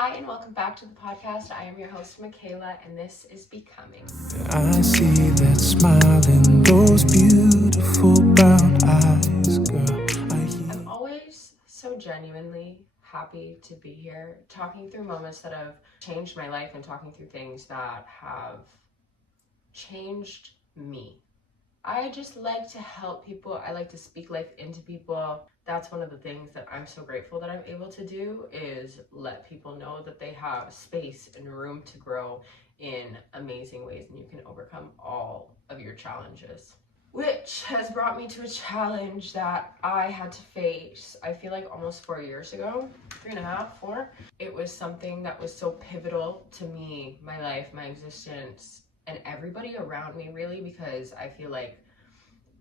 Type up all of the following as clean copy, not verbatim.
Hi, and welcome back to the podcast. I am your host, Michaela, and this is Becoming. I see that smile in those beautiful brown eyes, girl. I'm always so genuinely happy to be here, talking through moments that have changed my life and talking through things that have changed me. I just like to help people. I like to speak life into people. That's one of the things that I'm so grateful that I'm able to do, is let people know that they have space and room to grow in amazing ways, and you can overcome all of your challenges. Which has brought me to a challenge that I had to face, I feel like almost 4 years ago, 3.5, 4. It was something that was so pivotal to me, my life, my existence, and everybody around me, really, because I feel like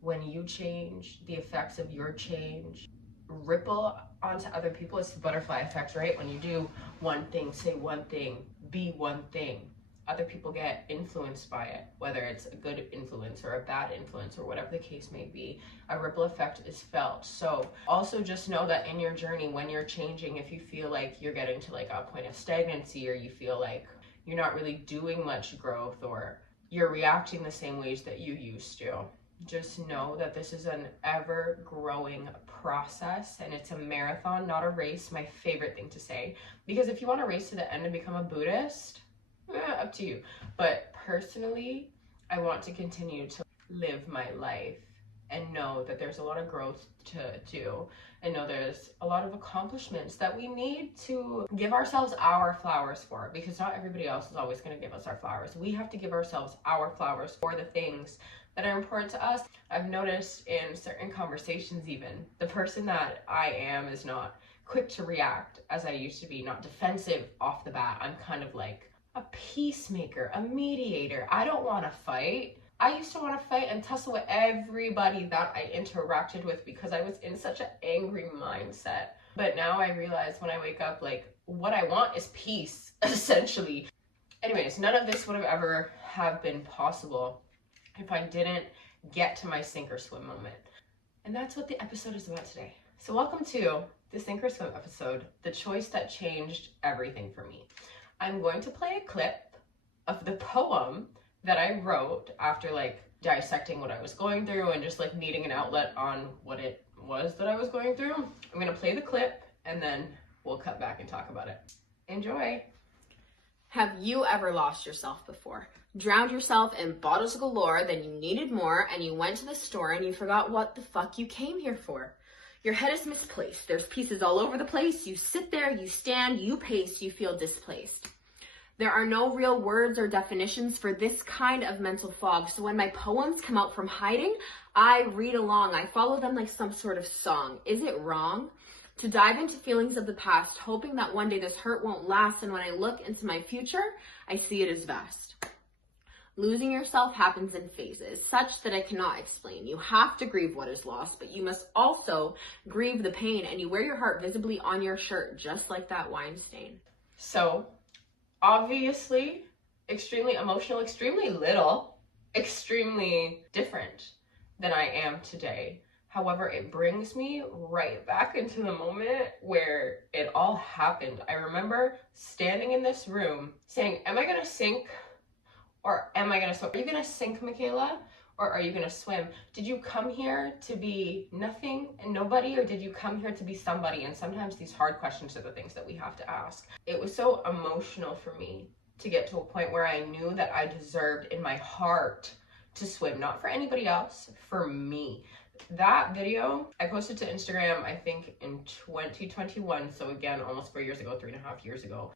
when you change, the effects of your change ripple onto other people. It's the butterfly effect, right? When you do one thing, say one thing, be one thing, other people get influenced by it, whether it's a good influence or a bad influence or whatever the case may be. A ripple effect is felt. So also just know that in your journey, when you're changing, if you feel like you're getting to like a point of stagnancy, or you feel like you're not really doing much growth, or you're reacting the same ways that you used to, just know that this is an ever-growing process, and it's a marathon, not a race. My favorite thing to say, because if you want to race to the end and become a Buddhist, up to you. But personally, I want to continue to live my life and know that there's a lot of growth to do, and know there's a lot of accomplishments that we need to give ourselves our flowers for, because not everybody else is always going to give us our flowers. We have to give ourselves our flowers for the things that are important to us. I've noticed in certain conversations, even, the person that I am is not quick to react as I used to be, not defensive off the bat. I'm kind of like a peacemaker, a mediator. I don't want to fight. I used to want to fight and tussle with everybody that I interacted with because I was in such an angry mindset. But now I realize when I wake up, like, what I want is peace, essentially. Anyways, none of this would have ever have been possible if I didn't get to my sink or swim moment. And that's what the episode is about today. So welcome to the sink or swim episode, the choice that changed everything for me. I'm going to play a clip of the poem that I wrote after like dissecting what I was going through and just like needing an outlet on what it was that I was going through. I'm going to play the clip and then we'll cut back and talk about it. Enjoy. Have you ever lost yourself before? Drowned yourself in bottles galore, then you needed more, and you went to the store and you forgot what the fuck you came here for? Your head is misplaced. There's pieces all over the place. You sit there, you stand, you pace, you feel displaced. There are no real words or definitions for this kind of mental fog, so when my poems come out from hiding, I read along. I follow them like some sort of song. Is it wrong to dive into feelings of the past, hoping that one day this hurt won't last, and when I look into my future, I see it as vast? Losing yourself happens in phases, such that I cannot explain. You have to grieve what is lost, but you must also grieve the pain, and you wear your heart visibly on your shirt, just like that wine stain. So, obviously, extremely emotional, extremely little, extremely different than I am today. However, it brings me right back into the moment where it all happened. I remember standing in this room saying, am I gonna sink or am I gonna swim? Are you gonna sink, Michaela, or are you gonna swim? Did you come here to be nothing and nobody, or did you come here to be somebody? And sometimes these hard questions are the things that we have to ask. It was so emotional for me to get to a point where I knew that I deserved in my heart to swim, not for anybody else, for me. That video I posted to Instagram, I think in 2021, so again, almost 4 years ago, 3.5 years ago.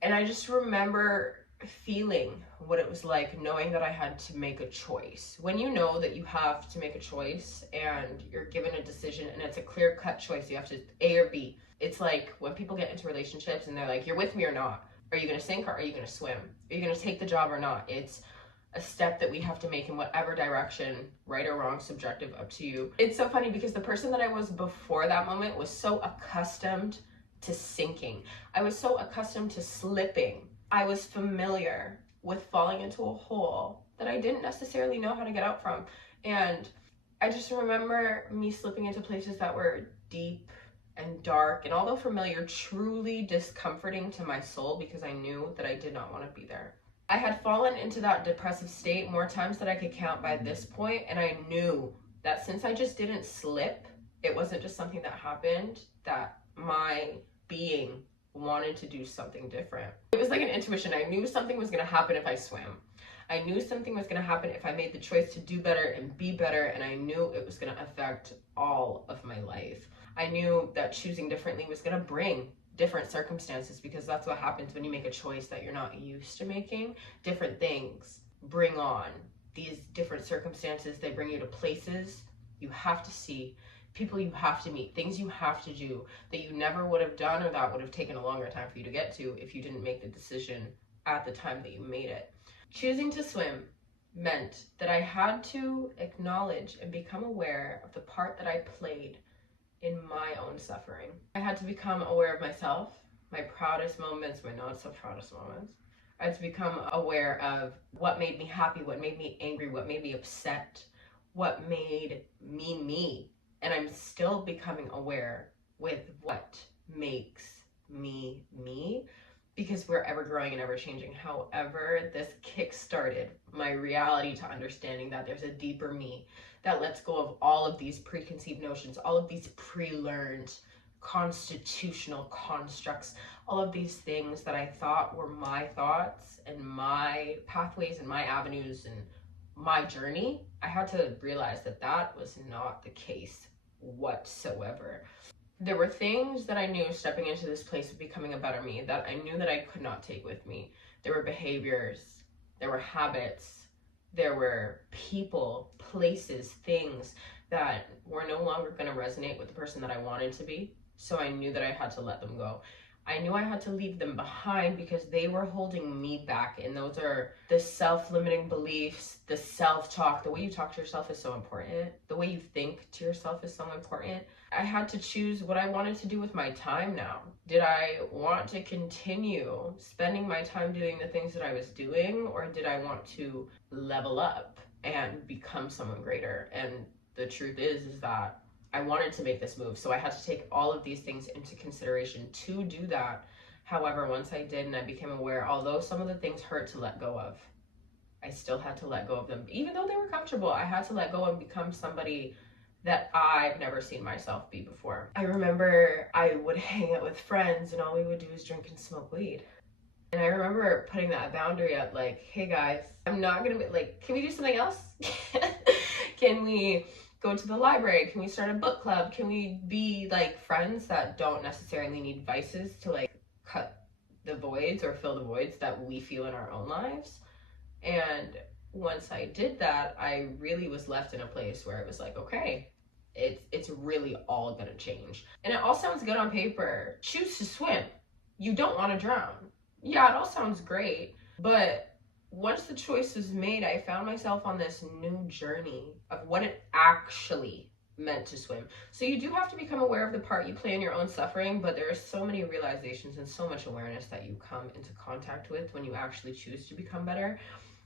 And I just remember feeling what it was like, knowing that I had to make a choice. When you know that you have to make a choice and you're given a decision and it's a clear-cut choice, you have to A or B. It's like when people get into relationships and they're like, you're with me or not? Are you gonna sink or are you gonna swim? Are you gonna take the job or not? It's a step that we have to make in whatever direction, right or wrong, subjective, up to you. It's so funny because the person that I was before that moment was so accustomed to sinking. I was so accustomed to slipping. I was familiar with falling into a hole that I didn't necessarily know how to get out from. And I just remember me slipping into places that were deep and dark, and although familiar, truly discomforting to my soul because I knew that I did not want to be there. I had fallen into that depressive state more times than I could count by this point, and I knew that since I just didn't slip, it wasn't just something that happened, that my being wanted to do something different. It was like an intuition. I knew something was going to happen if I swam. I knew something was going to happen if I made the choice to do better and be better, and I knew it was going to affect all of my life. I knew that choosing differently was going to bring different circumstances, because that's what happens when you make a choice that you're not used to making. Different things bring on these different circumstances. They bring you to places you have to see, people you have to meet, things you have to do that you never would have done, or that would have taken a longer time for you to get to if you didn't make the decision at the time that you made it. Choosing to swim meant that I had to acknowledge and become aware of the part that I played in my own suffering. I had to become aware of myself, my proudest moments, my not so proudest moments. I had to become aware of what made me happy, what made me angry, what made me upset, what made me me. And I'm still becoming aware with what makes me me, because we're ever growing and ever changing. However, this kick-started my reality to understanding that there's a deeper me that lets go of all of these preconceived notions, all of these pre-learned constitutional constructs, all of these things that I thought were my thoughts and my pathways and my avenues and my journey. I had to realize that that was not the case whatsoever. There were things that I knew stepping into this place of becoming a better me that I knew that I could not take with me. There were behaviors, there were habits, there were people, places, things that were no longer going to resonate with the person that I wanted to be. So I knew that I had to let them go. I knew I had to leave them behind because they were holding me back. And those are the self-limiting beliefs, the self-talk. The way you talk to yourself is so important. The way you think to yourself is so important. I had to choose what I wanted to do with my time now. Did I want to continue spending my time doing the things that I was doing, or did I want to level up and become someone greater? And the truth is that I wanted to make this move, so I had to take all of these things into consideration to do that. However, once I did and I became aware, although some of the things hurt to let go of, I still had to let go of them. Even though they were comfortable, I had to let go and become somebody that I've never seen myself be before. I remember I would hang out with friends and all we would do is drink and smoke weed. And I remember putting that boundary up, like, hey guys, I'm not gonna be like, can we do something else? Can we go to the library? Can we start a book club? Can we be like friends that don't necessarily need vices to like cut the voids or fill the voids that we feel in our own lives? And once I did that, I really was left in a place where it was like, okay, it's really all gonna change. And it all sounds good on paper. Choose to swim. You don't want to drown. Yeah, it all sounds great, but once the choice was made, I found myself on this new journey of what it actually meant to swim. So you do have to become aware of the part you play in your own suffering, but there are so many realizations and so much awareness that you come into contact with when you actually choose to become better.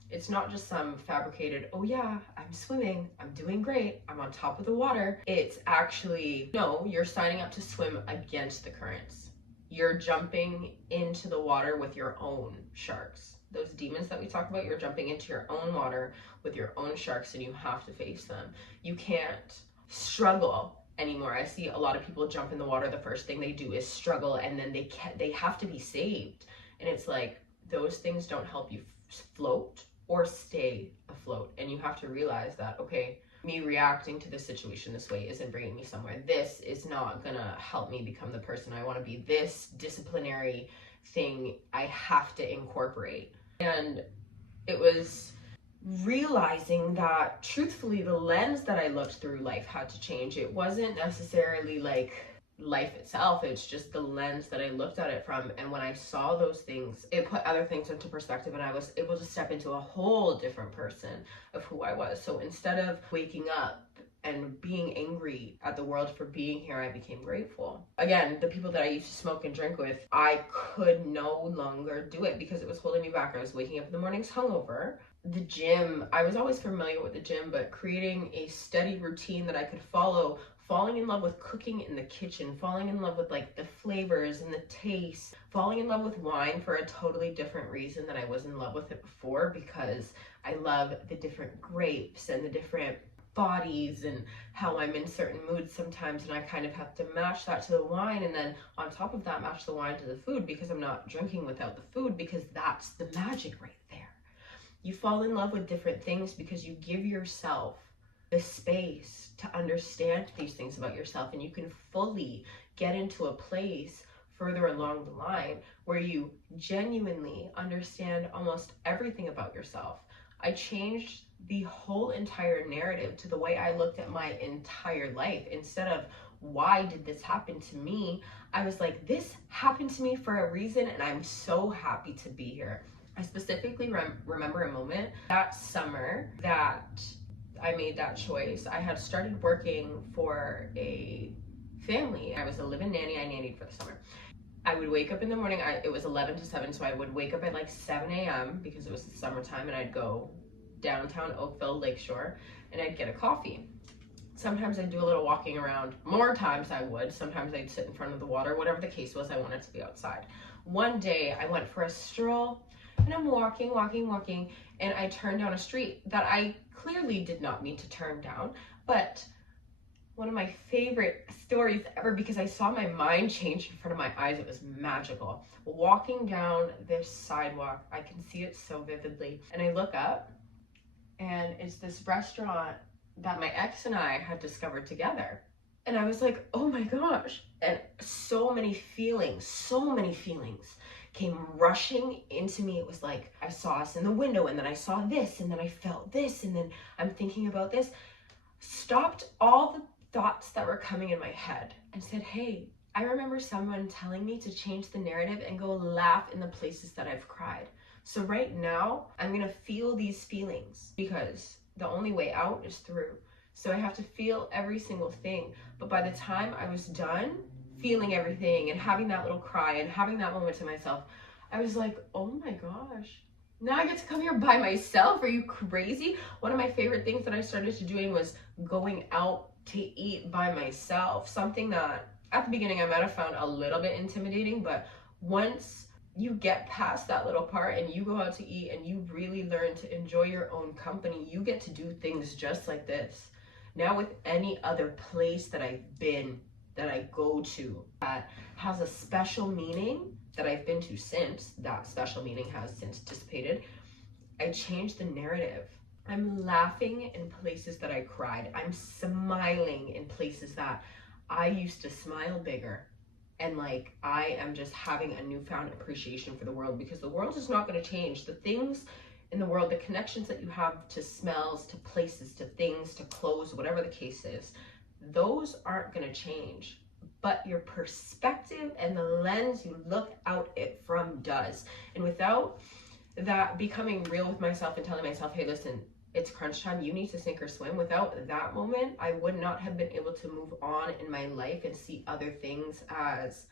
It's not just some fabricated, oh yeah, I'm swimming, I'm doing great, I'm on top of the water. It's actually, no, you're signing up to swim against the currents. You're jumping into the water with your own sharks. Those demons that we talk about, you're jumping into your own water with your own sharks, and you have to face them. You can't struggle anymore. I see a lot of people jump in the water, the first thing they do is struggle, and then they have to be saved. And it's like, those things don't help you float or stay afloat. And you have to realize that, okay, me reacting to this situation this way isn't bringing me somewhere. This is not gonna help me become the person I want to be. This disciplinary thing I have to incorporate. And it was realizing that truthfully the lens that I looked through life had to change. It wasn't necessarily like life itself, it's just the lens that I looked at it from. And when I saw those things, it put other things into perspective, and I was able to step into a whole different person of who I was. So instead of waking up and being angry at the world for being here, I became grateful. Again, the people that I used to smoke and drink with, I could no longer do it because it was holding me back. I was waking up in the mornings hungover. The gym, I was always familiar with the gym, but creating a steady routine that I could follow falling in love with cooking in the kitchen, falling in love with like the flavors and the taste, falling in love with wine for a totally different reason than I was in love with it before, because I love the different grapes and the different bodies and how I'm in certain moods sometimes, and I kind of have to match that to the wine, and then on top of that match the wine to the food, because I'm not drinking without the food, because that's the magic right there. You fall in love with different things because you give yourself the space to understand these things about yourself, and you can fully get into a place further along the line where you genuinely understand almost everything about yourself. I changed the whole entire narrative to the way I looked at my entire life. Instead of, why did this happen to me? I was like, this happened to me for a reason, and I'm so happy to be here. I specifically remember a moment that summer that I made that choice. I had started working for a family. I was a live-in nanny. I nannied for the summer. I would wake up in the morning. It was 11 to 7, so I would wake up at like 7 a.m. because it was the summertime, and I'd go downtown Oakville, Lakeshore, and I'd get a coffee. Sometimes I'd do a little walking around. More times I would. Sometimes I'd sit in front of the water. Whatever the case was, I wanted to be outside. One day I went for a stroll, and I'm walking, and I turned down a street that I clearly did not need to turn down, but one of my favorite stories ever, because I saw my mind change in front of my eyes. It was magical. Walking down this sidewalk, I can see it so vividly, and I look up, and it's this restaurant that my ex and I had discovered together. And I was like, oh my gosh. And so many feelings came rushing into me. It was like, I saw us in the window, and then I saw this, and then I felt this, and then I'm thinking about this. Stopped all the thoughts that were coming in my head and said, hey, I remember someone telling me to change the narrative and go laugh in the places that I've cried. So right now, I'm gonna feel these feelings, because the only way out is through. So I have to feel every single thing. But by the time I was done feeling everything and having that little cry and having that moment to myself, I was like, oh my gosh, now I get to come here by myself. Are you crazy? One of my favorite things that I started to doing was going out to eat by myself. Something that at the beginning I might have found a little bit intimidating, but once you get past that little part and you go out to eat and you really learn to enjoy your own company, you get to do things just like this. Now with any other place that I've been, that I go to, that has a special meaning, that I've been to since, that special meaning has since dissipated, I changed the narrative. I'm laughing in places that I cried. I'm smiling in places that I used to smile bigger. And like, I am just having a newfound appreciation for the world, because the world is not going to change. The things in the world, the connections that you have to smells, to places, to things, to clothes, whatever the case is, those aren't going to change. But your perspective and the lens you look out it from does. And without that becoming real with myself and telling myself, hey, listen, it's crunch time, you need to sink or swim. Without that moment, I would not have been able to move on in my life and see other things as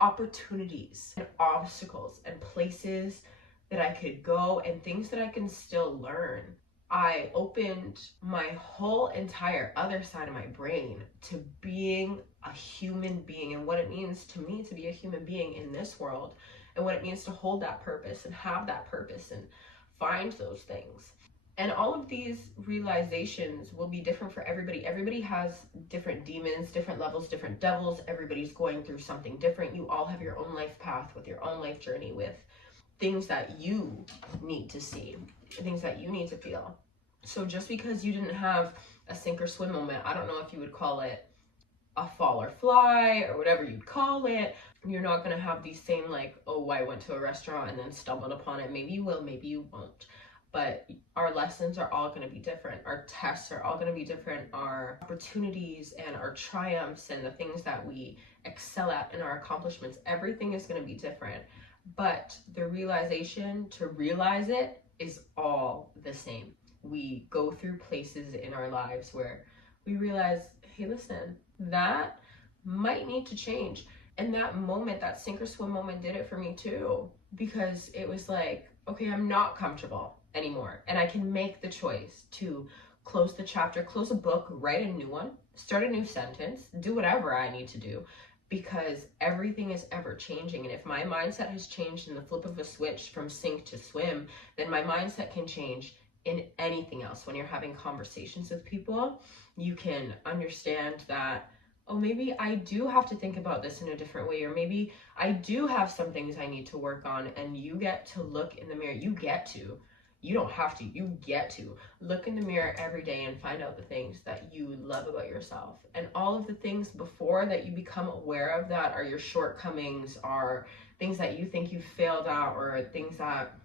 opportunities and obstacles and places that I could go and things that I can still learn. I opened my whole entire other side of my brain to being a human being and what it means to me to be a human being in this world, and what it means to hold that purpose and have that purpose and find those things. And all of these realizations will be different for everybody. Everybody has different demons, different levels, different devils. Everybody's going through something different. You all have your own life path with your own life journey, with things that you need to see, things that you need to feel. So just because you didn't have a sink or swim moment, I don't know if you would call it a fall or fly or whatever you'd call it, you're not going to have these same like, oh, I went to a restaurant and then stumbled upon it. Maybe you will, maybe you won't. But our lessons are all going to be different. Our tests are all going to be different. Our opportunities and our triumphs and the things that we excel at and our accomplishments, everything is going to be different. But the realization to realize it is all the same. We go through places in our lives where we realize, hey, listen, that might need to change. And that moment, that sink or swim moment, did it for me too. Because it was like, okay, I'm not comfortable anymore, and I can make the choice to close the chapter, close a book, write a new one, start a new sentence, do whatever I need to do, because everything is ever changing. And if my mindset has changed in the flip of a switch from sink to swim, then my mindset can change in anything else. When you're having conversations with people, you can understand that, oh, maybe I do have to think about this in a different way, or maybe I do have some things I need to work on. And you get to look in the mirror. You don't have to, you get to look in the mirror every day and find out the things that you love about yourself. And all of the things before that you become aware of that are your shortcomings, are things that you think you failed at, or things that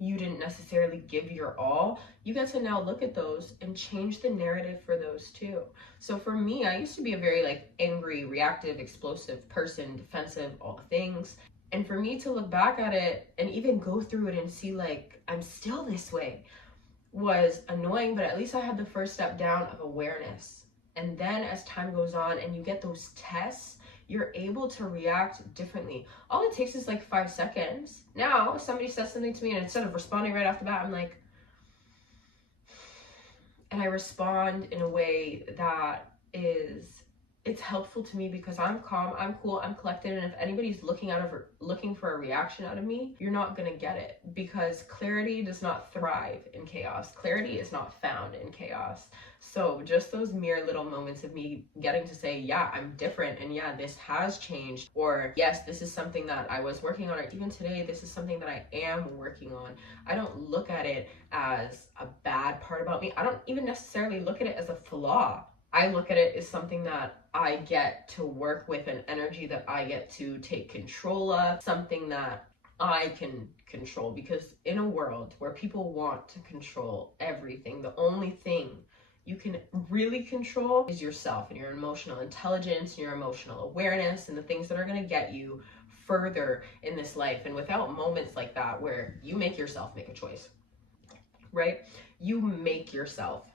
you didn't necessarily give your all. You get to now look at those and change the narrative for those too. So for me, I used to be a very like angry, reactive, explosive person, defensive, all the things. And for me to look back at it and even go through it and see like I'm still this way was annoying, but at least I had the first step down of awareness. And then as time goes on and you get those tests, you're able to react differently. All it takes is like 5 seconds. Now, if somebody says something to me and instead of responding right off the bat, I'm like, and I respond in a way that it's helpful to me because I'm calm, I'm cool, I'm collected. And if anybody's looking for a reaction out of me, you're not gonna get it, because clarity does not thrive in chaos. Clarity is not found in chaos. So just those mere little moments of me getting to say, yeah, I'm different, and yeah, this has changed, or yes, this is something that I was working on, or even today, this is something that I am working on. I don't look at it as a bad part about me. I don't even necessarily look at it as a flaw. I look at it as something that I get to work with, an energy that I get to take control of, something that I can control. Because in a world where people want to control everything, the only thing you can really control is yourself and your emotional intelligence and your emotional awareness and the things that are going to get you further in this life. And without moments like that where you make yourself make a choice, right? You make yourself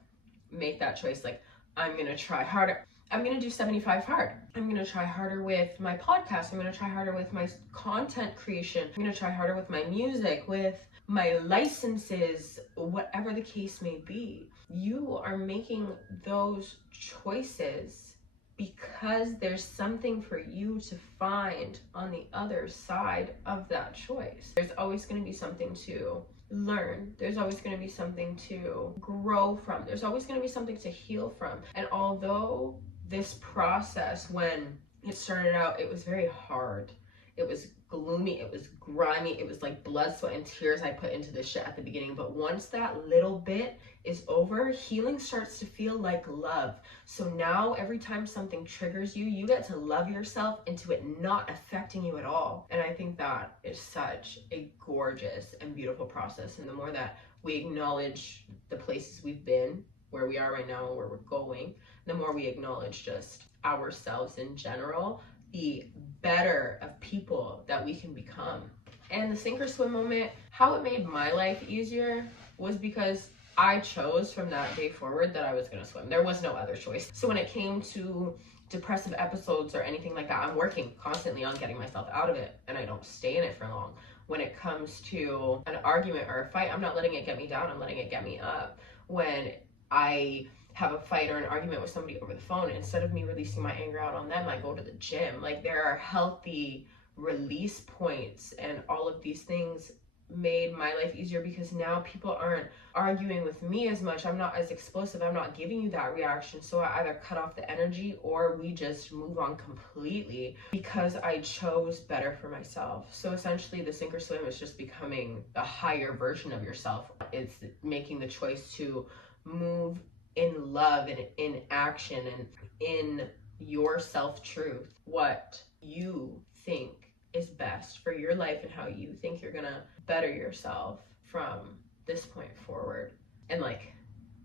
make that choice. Like, I'm going to try harder. I'm going to do 75 hard. I'm going to try harder with my podcast. I'm going to try harder with my content creation. I'm going to try harder with my music, with my licenses, whatever the case may be. You are making those choices because there's something for you to find on the other side of that choice. There's always going to be something to learn. There's always going to be something to grow from. There's always going to be something to heal from. And although this process, when it started out, it was very hard. It was gloomy. It was grimy. It was like blood, sweat, and tears I put into this shit at the beginning. But once that little bit is over, healing starts to feel like love. So now every time something triggers you, you get to love yourself into it not affecting you at all. And I think that is such a gorgeous and beautiful process. And the more that we acknowledge the places we've been, where we are right now, and where we're going, the more we acknowledge just ourselves in general, the better of people that we can become. And the sink or swim moment, how it made my life easier was because I chose from that day forward that I was going to swim. There was no other choice. So when it came to depressive episodes or anything like that, I'm working constantly on getting myself out of it, and I don't stay in it for long. When it comes to an argument or a fight, I'm not letting it get me down, I'm letting it get me up. When I have a fight or an argument with somebody over the phone, instead of me releasing my anger out on them, I go to the gym. Like, there are healthy release points, and all of these things made my life easier because now people aren't arguing with me as much. I'm not as explosive. I'm not giving you that reaction. So I either cut off the energy or we just move on completely because I chose better for myself. So essentially the sink or swim is just becoming the higher version of yourself. It's making the choice to move in love and in action and in your self-truth, what you think is best for your life and how you think you're gonna better yourself from this point forward. And like,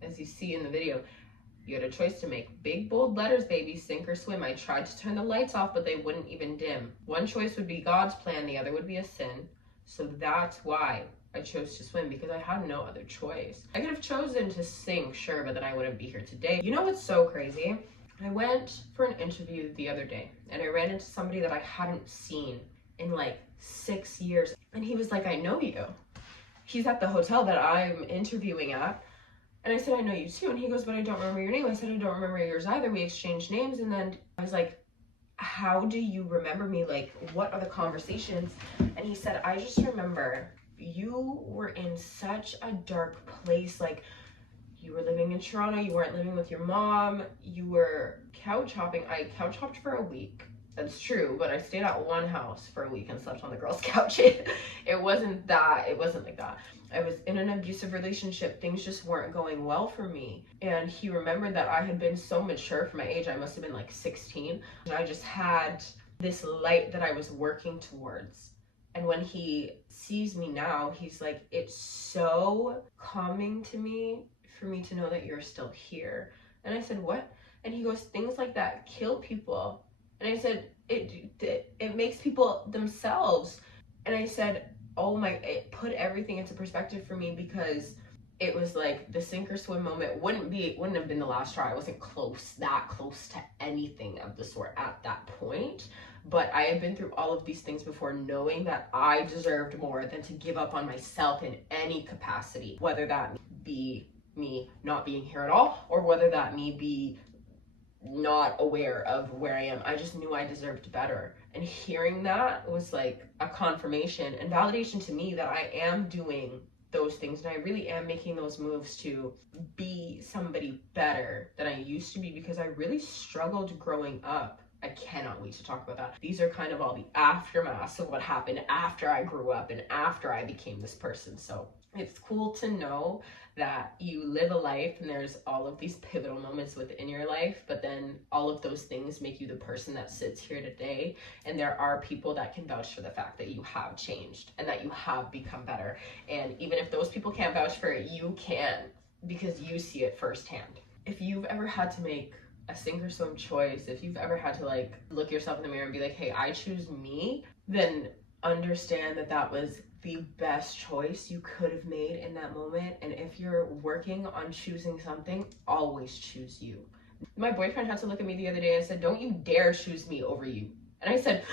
as you see in the video, you had a choice to make. Big bold letters, baby, sink or swim. I tried to turn the lights off, but they wouldn't even dim. One choice would be God's plan, the other would be a sin. So that's why I chose to swim, because I had no other choice. I could have chosen to sink, sure, but then I wouldn't be here today. You know what's so crazy? I went for an interview the other day and I ran into somebody that I hadn't seen in like 6 years. And he was like, I know you. He's at the hotel that I'm interviewing at. And I said, I know you too. And he goes, but I don't remember your name. I said, I don't remember yours either. We exchanged names. And then I was like, how do you remember me? Like, what are the conversations? And he said, I just remember you were in such a dark place. Like, you were living in Toronto. You weren't living with your mom. You were couch hopping. I couch hopped for a week. That's true, but I stayed at one house for a week and slept on the girls' couch. It wasn't like that. I was in an abusive relationship. Things just weren't going well for me. And he remembered that I had been so mature for my age. I must have been like 16. And I just had this light that I was working towards. And when he sees me now, he's like, it's so calming to me for me to know that you're still here. And I said, what? And he goes, things like that kill people. And I said, it makes people themselves. And I said, oh my, it put everything into perspective for me, because it was like the sink or swim moment wouldn't have been the last straw. I wasn't that close to anything of the sort at that point. But I had been through all of these things before, knowing that I deserved more than to give up on myself in any capacity, whether that be me not being here at all, or whether that me be not aware of where I am. I just knew I deserved better. And hearing that was like a confirmation and validation to me that I am doing those things, and I really am making those moves to be somebody better than I used to be, because I really struggled growing up. I cannot wait to talk about that. These are kind of all the aftermaths of what happened after I grew up and after I became this person. So it's cool to know that you live a life and there's all of these pivotal moments within your life, but then all of those things make you the person that sits here today. And there are people that can vouch for the fact that you have changed and that you have become better. And even if those people can't vouch for it, you can, because you see it firsthand. If you've ever had to make a sink or swim choice, if you've ever had to like look yourself in the mirror and be like, hey, I choose me, then understand that that was the best choice you could have made in that moment. And if you're working on choosing something, always choose you. My boyfriend had to look at me the other day and said, don't you dare choose me over you. And I said,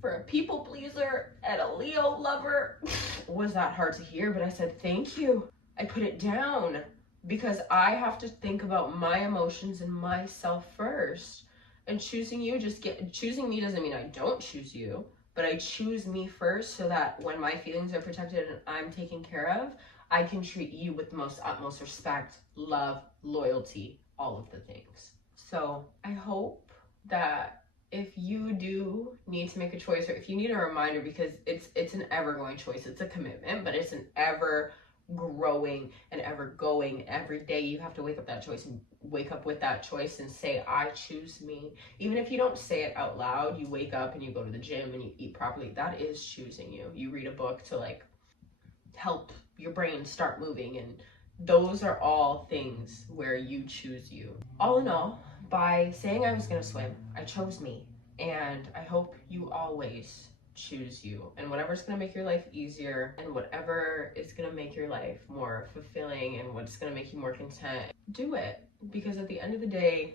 for a people pleaser and a Leo lover, was that hard to hear? But I said, thank you. I put it down, because I have to think about my emotions and myself first. And choosing me doesn't mean I don't choose you, but I choose me first, so that when my feelings are protected and I'm taken care of, I can treat you with the most utmost respect, love, loyalty, all of the things. So I hope that if you do need to make a choice, or if you need a reminder, because it's an ever-going choice, it's a commitment, but it's an ever growing and ever going. Every day you have to wake up with that choice and say, I choose me. Even if you don't say it out loud, you wake up and you go to the gym and you eat properly, that is choosing you. You read a book to like help your brain start moving, and those are all things where you choose you. All in all, by saying I was gonna swim, I chose me. And I hope you always choose you, and whatever's going to make your life easier, and whatever is going to make your life more fulfilling, and what's going to make you more content, do it. Because at the end of the day,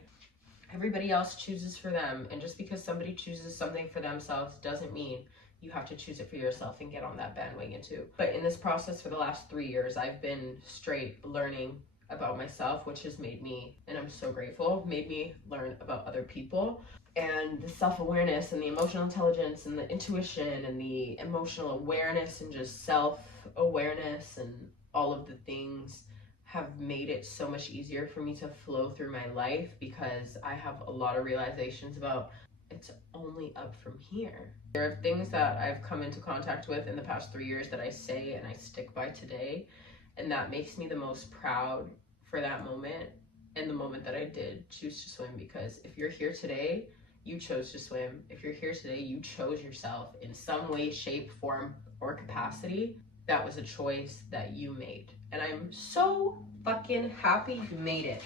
everybody else chooses for them, and just because somebody chooses something for themselves doesn't mean you have to choose it for yourself and get on that bandwagon too. But in this process for the last 3 years, I've been straight learning about myself, which has made me, and I'm so grateful, made me learn about other people. And the self-awareness and the emotional intelligence and the intuition and the emotional awareness and just self-awareness and all of the things have made it so much easier for me to flow through my life, because I have a lot of realizations about it's only up from here. There are things that I've come into contact with in the past 3 years that I say and I stick by today, and that makes me the most proud for that moment and the moment that I did choose to swim. Because if you're here today, you chose to swim. If you're here today, you chose yourself in some way, shape, form, or capacity. That was a choice that you made. And I'm so fucking happy you made it,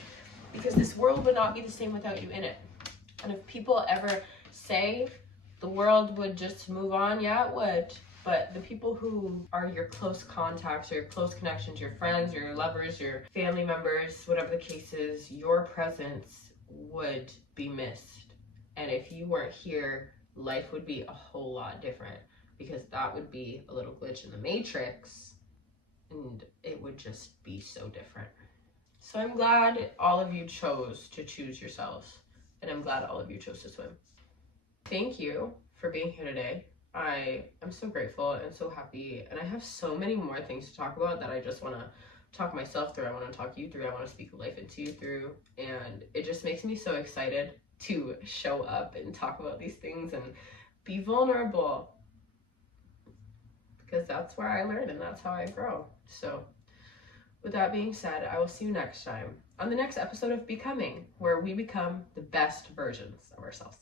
because this world would not be the same without you in it. And if people ever say the world would just move on, yeah, it would. But the people who are your close contacts or your close connections, your friends or your lovers, your family members, whatever the case is, your presence would be missed. And if you weren't here, life would be a whole lot different, because that would be a little glitch in the matrix and it would just be so different. So I'm glad all of you chose to choose yourselves, and I'm glad all of you chose to swim. Thank you for being here today. I am so grateful and so happy, and I have so many more things to talk about that I just want to talk myself through. I want to talk you through. I want to speak life into you through, and it just makes me so excited to show up and talk about these things and be vulnerable, because that's where I learn and that's how I grow. So with that being said, I will see you next time on the next episode of Becoming, where we become the best versions of ourselves.